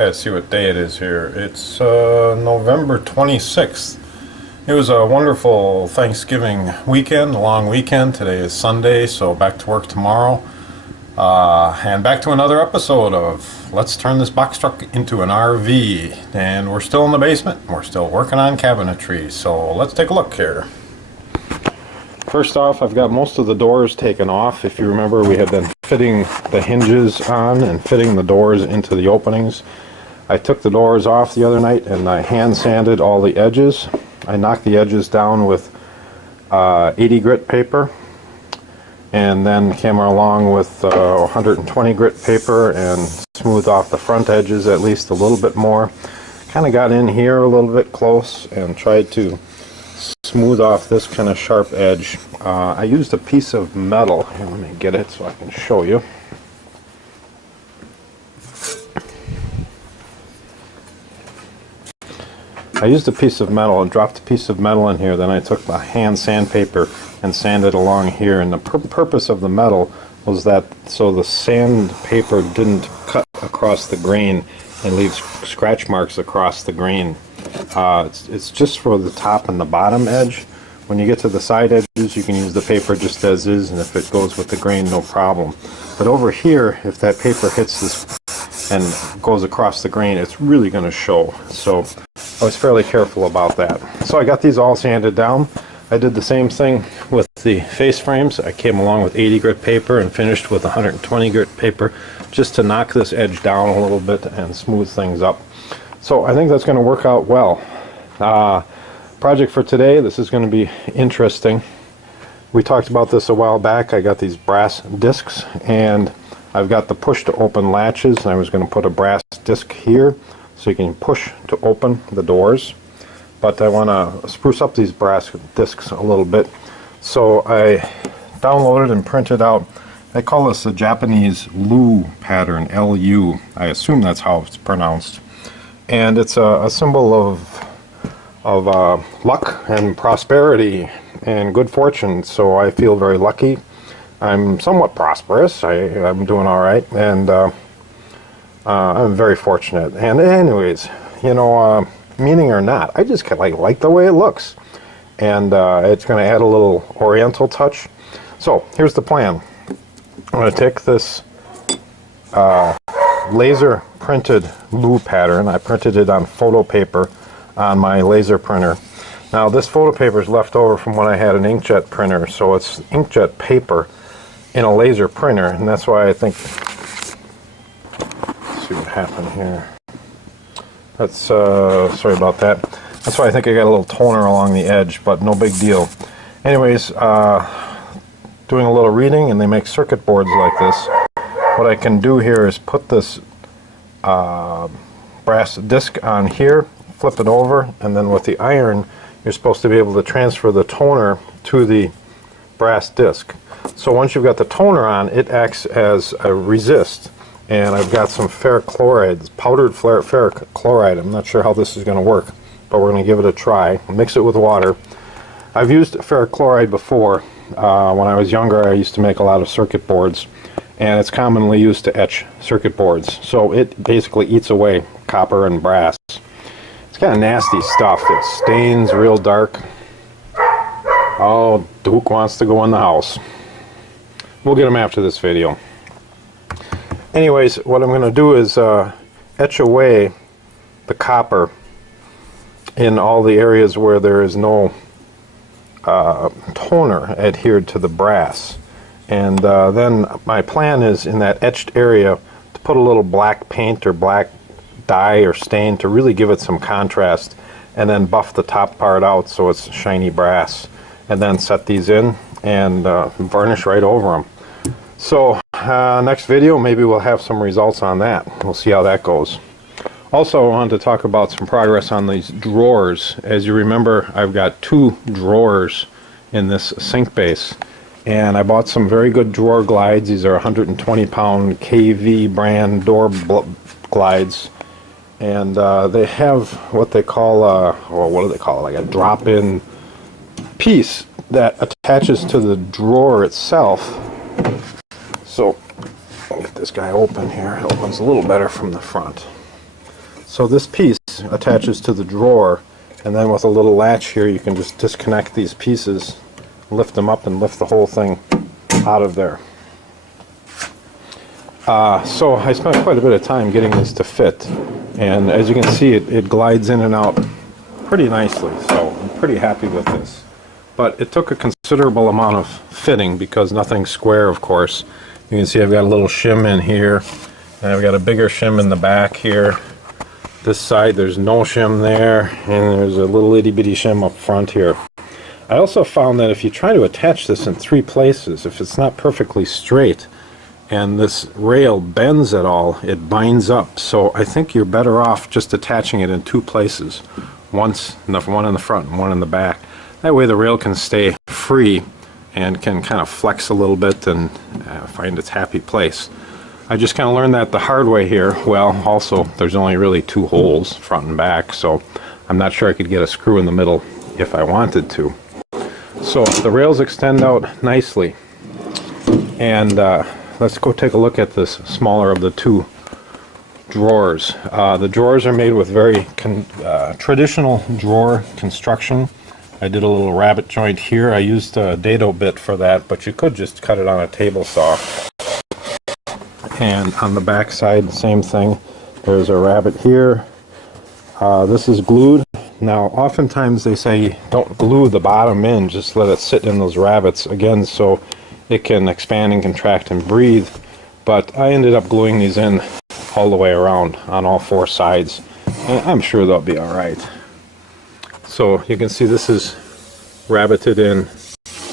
Let's see what day it is here. It's November 26th. It was a wonderful Thanksgiving weekend, a long weekend. Today is Sunday, so back to work tomorrow. And back to another episode of Let's Turn This Box Truck into an RV. And we're still in the basement. We're still working on cabinetry, so let's take a look here. First off, I've got most of the doors taken off. If you remember, we had been fitting the hinges on and fitting the doors into the openings. I took the doors off the other night and I hand sanded all the edges. I knocked the edges down with 80 grit paper, and then came along with 120 grit paper and smoothed off the front edges at least a little bit more. Kind of got in here a little bit close and tried to smooth off this kind of sharp edge. I used a piece of metal. Here, let me get it so I can show you. I used a piece of metal and dropped a piece of metal in here. Then I took the hand sandpaper and sanded along here. And the purpose of the metal was that so the sandpaper didn't cut across the grain and leave scratch marks across the grain. It's just for the top and the bottom edge. When you get to the side edges, you can use the paper just as is, and if it goes with the grain, no problem. But over here, if that paper hits this and goes across the grain, it's really going to show. So I was fairly careful about that. So I got these all sanded down. I did the same thing with the face frames. I came along with 80 grit paper and finished with 120 grit paper just to knock this edge down a little bit and smooth things up. So I think that's going to work out well. Project for today, this is going to be interesting. We talked about this a while back. I got these brass discs and I've got the push to open latches, and I was going to put a brass disc here so you can push to open the doors. But I want to spruce up these brass discs a little bit. So I downloaded and printed out, they call this a Japanese Lu pattern, L-U. I assume that's how it's pronounced. And it's a symbol of luck and prosperity and good fortune. So I feel very lucky. I'm somewhat prosperous. I'm doing all right, and I'm very fortunate. And anyways, you know, meaning or not, I just like the way it looks, and it's going to add a little oriental touch. So here's the plan. I'm going to take this laser printed Lu pattern. I printed it on photo paper on my laser printer. Now this photo paper is left over from when I had an inkjet printer, so it's inkjet paper in a laser printer, and that's why I think, let's see what happened here. That's sorry about that. That's why I think I got a little toner along the edge, but no big deal. Anyways, doing a little reading, and they make circuit boards like this. What I can do here is put this brass disc on here, flip it over, and then with the iron you're supposed to be able to transfer the toner to the brass disc. So once you've got the toner on, it acts as a resist. And I've got some ferric chloride, powdered ferric chloride. I'm not sure how this is going to work, but we're going to give it a try. Mix it with water. I've used ferric chloride before. When I was younger, I used to make a lot of circuit boards, and it's commonly used to etch circuit boards. So it basically eats away copper and brass. It's kind of nasty stuff. It stains real dark. Oh, Duke wants to go in the house. We'll get him after this video. Anyways, what I'm going to do is etch away the copper in all the areas where there is no toner adhered to the brass. And then my plan is in that etched area to put a little black paint or black dye or stain to really give it some contrast, and then buff the top part out so it's shiny brass, and then set these in and varnish right over them. So next video, maybe we'll have some results on that. We'll see how that goes. Also, I wanted to talk about some progress on these drawers. As you remember, I've got 2 drawers in this sink base, and I bought some very good drawer glides. These are 120-pound KV brand door glides, and they have what they call what do they call it, like a drop-in piece that attaches to the drawer itself. So I'll get this guy open here. It opens a little better from the front. So this piece attaches to the drawer, and then with a little latch here you can just disconnect these pieces, lift them up, and lift the whole thing out of there. So I spent quite a bit of time getting this to fit, and as you can see it glides in and out pretty nicely, so I'm pretty happy with this. But it took a considerable amount of fitting because nothing's square, of course. You can see I've got a little shim in here, and I've got a bigger shim in the back here. This side there's no shim there, and there's a little itty bitty shim up front here. I also found that if you try to attach this in 3 places, if it's not perfectly straight and this rail bends at all, it binds up. So I think you're better off just attaching it in 2 places. One in the front and one in the back. That way the rail can stay free and can kind of flex a little bit and find its happy place. I just kind of learned that the hard way here. Well, also there's only really 2 holes, front and back, so I'm not sure I could get a screw in the middle if I wanted to. So the rails extend out nicely, and let's go take a look at this smaller of the 2 drawers. The drawers are made with very traditional drawer construction. I did a little rabbet joint here. I used a dado bit for that, but you could just cut it on a table saw. And on the back side, same thing. There's a rabbet here. This is glued. Now, oftentimes they say don't glue the bottom in, just let it sit in those rabbets, again, so it can expand and contract and breathe. But I ended up gluing these in all the way around on all 4 sides, and I'm sure they'll be alright. So you can see this is rabbeted in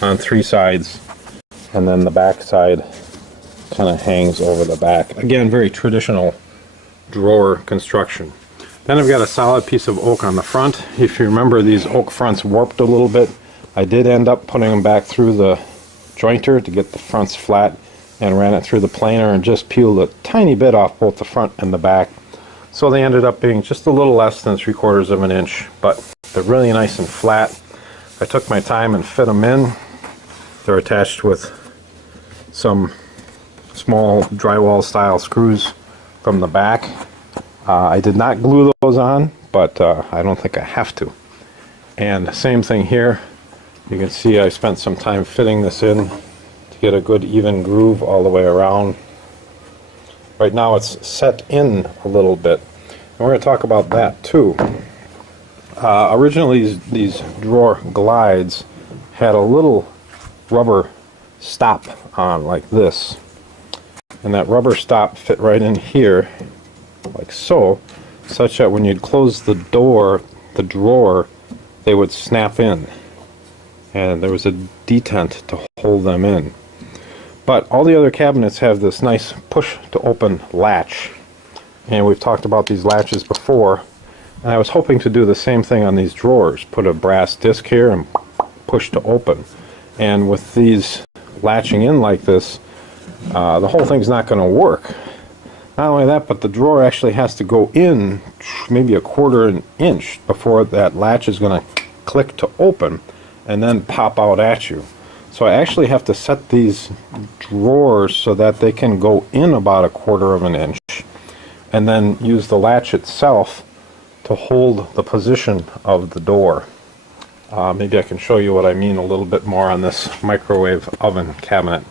on 3 sides, and then the back side kind of hangs over the back. Again, very traditional drawer construction. Then I've got a solid piece of oak on the front. If you remember, these oak fronts warped a little bit. I did end up putting them back through the jointer to get the fronts flat, and ran it through the planer and just peeled a tiny bit off both the front and the back. So they ended up being just a little less than 3/4 of an inch, but they're really nice and flat. I took my time and fit them in. They're attached with some small drywall style screws from the back. I did not glue those on, but I don't think I have to. And same thing here. You can see I spent some time fitting this in to get a good even groove all the way around. Right now it's set in a little bit, and we're going to talk about that too. Originally these drawer glides had a little rubber stop on like this, and that rubber stop fit right in here like so, such that when you'd close the door, the drawer, they would snap in, and there was a detent to hold them in. But all the other cabinets have this nice push to open latch, and we've talked about these latches before, and I was hoping to do the same thing on these drawers. Put a brass disc here and push to open, and with these latching in like this, the whole thing's not going to work. Not only that, but the drawer actually has to go in maybe 1/4 inch before that latch is going to click to open and then pop out at you. So I actually have to set these drawers so that they can go in about 1/4 inch, and then use the latch itself to hold the position of the door. Maybe I can show you what I mean a little bit more on this microwave oven cabinet.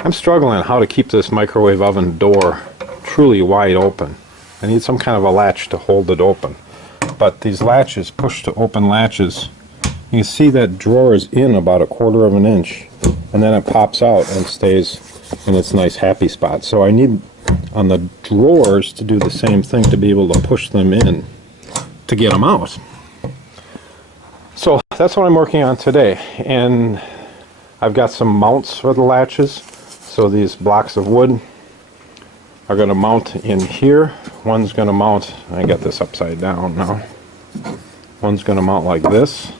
I'm struggling how to keep this microwave oven door truly wide open. I need some kind of a latch to hold it open. But these latches, push to open latches, you can see that drawer is in about 1/4 inch, and then it pops out and stays in its nice happy spot. So I need on the drawers to do the same thing to be able to push them in to get them out. So that's what I'm working on today, and I've got some mounts for the latches. So these blocks of wood are going to mount in here. One's going to mount, I got this upside down now, one's going to mount like this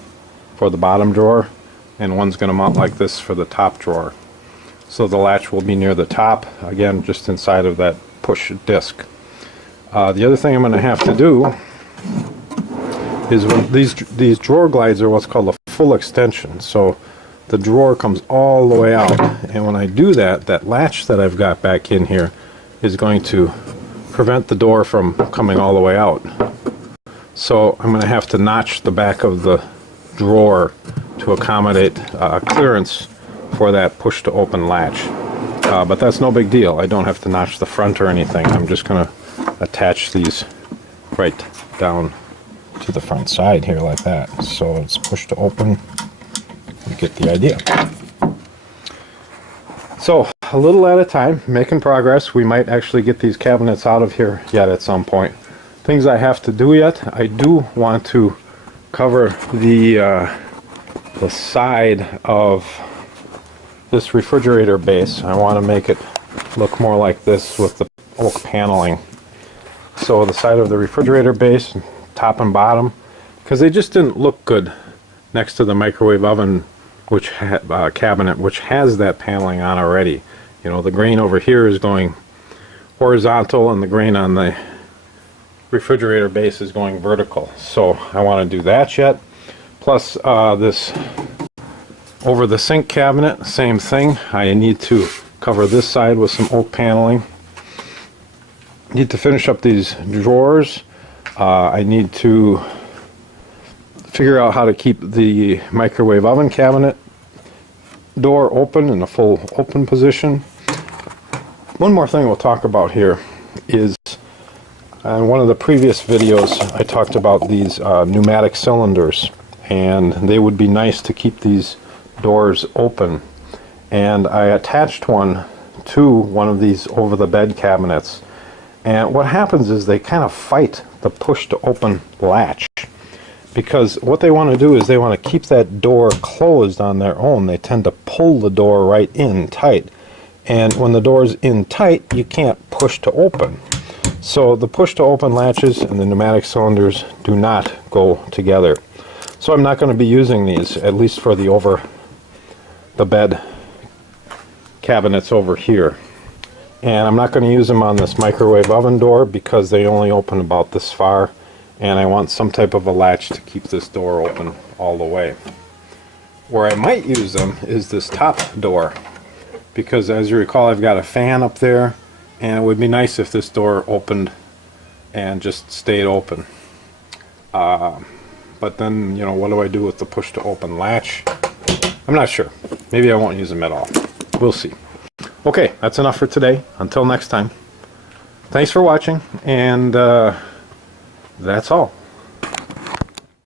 for the bottom drawer, and one's going to mount like this for the top drawer. So the latch will be near the top, again just inside of that push disc. The other thing I'm going to have to do is, when these drawer glides are what's called a full extension, so the drawer comes all the way out, and when I do that, that latch that I've got back in here is going to prevent the door from coming all the way out. So I'm going to have to notch the back of the drawer to accommodate clearance for that push to open latch. But that's no big deal. I don't have to notch the front or anything. I'm just going to attach these right down to the front side here like that. So it's push to open. You get the idea. So a little at a time, making progress. We might actually get these cabinets out of here yet at some point. Things I have to do yet. I do want to cover the side of this refrigerator base. I want to make it look more like this with the oak paneling. So the side of the refrigerator base, top and bottom, because they just didn't look good next to the microwave oven cabinet, which has that paneling on already. You know, the grain over here is going horizontal and the grain on the refrigerator base is going vertical. So I want to do that yet. Plus this over the sink cabinet, same thing. I need to cover this side with some oak paneling. Need to finish up these drawers. I need to figure out how to keep the microwave oven cabinet door open in a full open position. One more thing we'll talk about here is in one of the previous videos I talked about these pneumatic cylinders, and they would be nice to keep these doors open, and I attached one to one of these over the bed cabinets, and what happens is they kind of fight the push to open latch, because what they want to do is they want to keep that door closed on their own. They tend to pull the door right in tight, and when the door's in tight you can't push to open. So the push to open latches and the pneumatic cylinders do not go together. So I'm not going to be using these, at least for the over the bed cabinets over here. And I'm not going to use them on this microwave oven door because they only open about this far, and I want some type of a latch to keep this door open all the way. Where I might use them is this top door, because as you recall I've got a fan up there, and it would be nice if this door opened and just stayed open. But then, you know, what do I do with the push to open latch? I'm not sure. Maybe I won't use them at all. We'll see. Okay, that's enough for today. Until next time. Thanks for watching, and that's all.